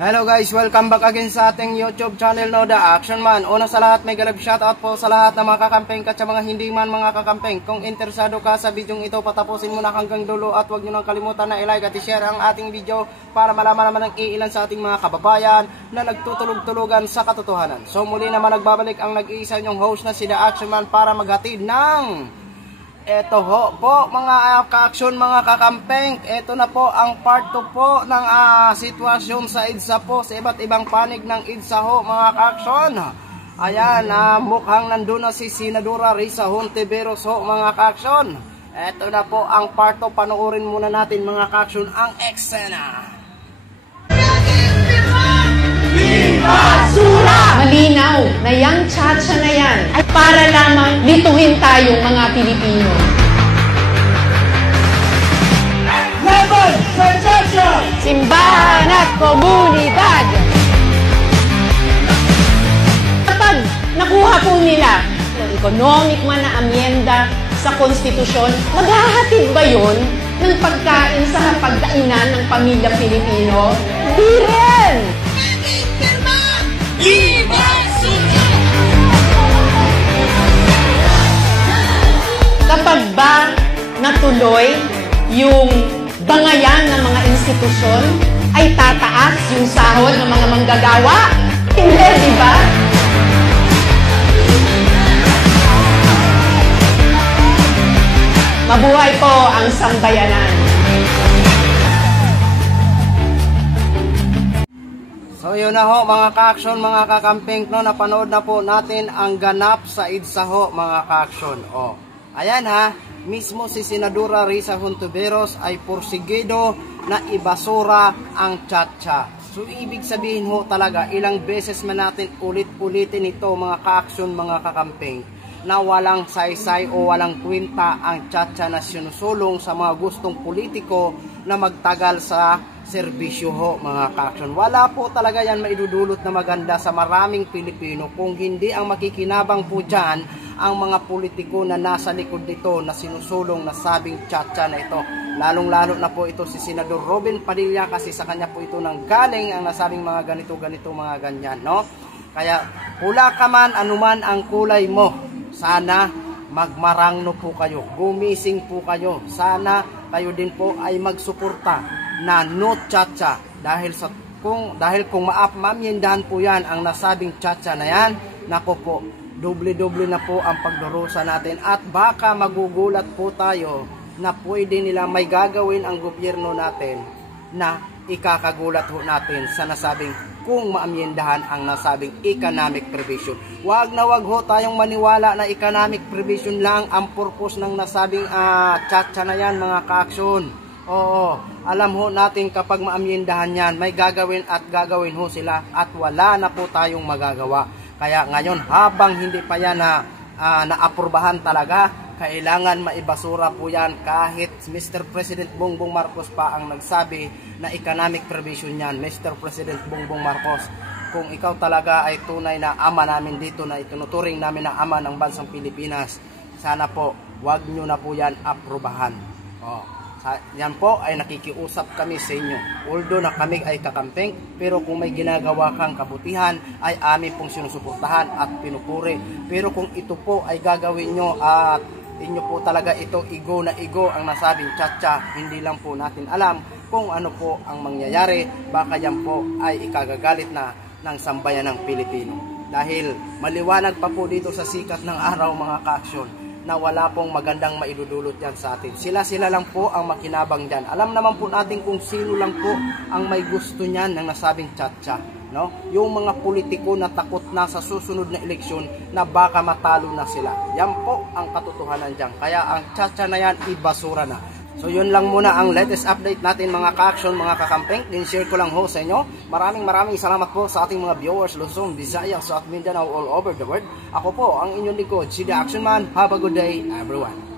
Hello guys, welcome back again sa ating YouTube channel, no, The Action Man. Una sa lahat, may galab shoutout po sa lahat ng mga kakampeng at sa mga hindi man mga kakampeng. Kung interesado ka sa video ito, patapusin mo na hanggang dulo at huwag nyo nang kalimutan na i-like at i-share ang ating video para malaman naman ng iilan sa ating mga kababayan na nagtutulog-tulugan sa katotohanan. So muli naman nagbabalik ang nag-iisa nyong host na si The Action Man para maghatid ng eto ho po mga ka-action, mga kakampeng. Eto na po ang part 2 po ng sitwasyon sa EDSA po, sa iba't ibang panig ng EDSA ho mga ka-action. Ayan, mukhang nandun na si Senadora Risa Hontiveros ho mga ka-action. Eto na po ang part 2, panoorin muna natin mga ka-action ang eksena. Malinaw na yang tsa-tsa na yan ay para lamang lituhin tayong mga Pilipino. Laban sa tsa-tsa! Simbahan at komunidad! Kapag nakuha po nila ng economic man na amyenda sa konstitusyon, maghahatid ba yun ng pagkain sa hapagdainan ng pamilya Pilipino? Di rin! Kapag ba natuloy yung bangayan ng mga institusyon, ay tataas yung sahod ng mga manggagawa? Hindi, di ba? Mabuhay po ang sambayanan. So yun na ho mga ka-action, mga kakampeng, no, napanood na po natin ang ganap sa EDSA ho mga ka-action. Oh, ayan ha, mismo si Senadora Risa Hontiveros ay porsigido na ibasura ang tsa-tsa. So ibig sabihin ho talaga, ilang beses man natin ulit-ulitin ito mga ka-action, mga kakampeng, na walang saysay o walang kwenta ang tsa-tsa na sinusulong sa mga gustong politiko na magtagal sa serbisyo ho mga ka-action. Wala po talaga yan maidudulot na maganda sa maraming Pilipino kung hindi ang makikinabang po dyan ang mga politiko na nasa likod nito na sinusulong na sabing tsa-tsa na ito. Lalong-lalo na po ito si Senador Robin Padilla kasi sa kanya po ito nang galing ang nasabing mga ganito-ganito mga ganyan, no? Kaya pula ka man, anuman ang kulay mo, sana magmarangno po kayo, gumising po kayo, sana kayo din po ay magsuporta na no tsa-tsa dahil kung maamyendahan po yan ang nasabing tsa-tsa na yan, nako po, doble-doble na po ang pagdurusa natin at baka magugulat po tayo na pwede nila may gagawin ang gobyerno natin na ikakagulat ho natin sa nasabing kung maamyendahan ang nasabing economic provision. Wag na wag ho tayong maniwala na economic provision lang ang purpose ng nasabing tsa-tsa na yan mga ka-action. Oo, alam ho natin kapag maamyendahan yan, may gagawin at gagawin ho sila at wala na po tayong magagawa. Kaya ngayon habang hindi pa yan naaprubahan talaga, kailangan maibasura po yan kahit Mr. President Bongbong Marcos pa ang nagsabi na economic provision yan. Mr. President Bongbong Marcos, kung ikaw talaga ay tunay na ama namin dito na itunuturing namin na ama ng bansang Pilipinas, sana po wag nyo na po yan aprubahan. Yan po ay nakikiusap kami sa inyo. Although na kami ay kakampeng, pero kung may ginagawa kang kabutihan ay amin pong sinusuportahan at pinupuri. Pero kung ito po ay gagawin nyo at inyo po talaga ito igo na igo ang nasabing tsa-tsa, hindi lang po natin alam kung ano po ang mangyayari. Baka yan po ay ikagagalit na ng sambayan ng Pilipino. Dahil maliwanag pa po dito sa sikat ng araw mga ka-action na wala pong magandang maidudulot yan sa atin. Sila lang po ang makinabang dyan. Alam naman po natin kung sino lang po ang may gusto niyan ng nasabing tsa-tsa, no? Yung mga politiko na takot na sa susunod na eleksyon na baka matalo na sila. Yan po ang katotohanan dyan. Kaya ang tsa-tsa na yan, ibasura na. So yun lang muna ang latest update natin mga ka-action, mga kakampeng. Din-share ko lang ho sa inyo. Maraming salamat po sa ating mga viewers Luzon, Visayas, at Mindanao, all over the world. Ako po ang inyong lingkod, si The Action Man. Have a good day everyone.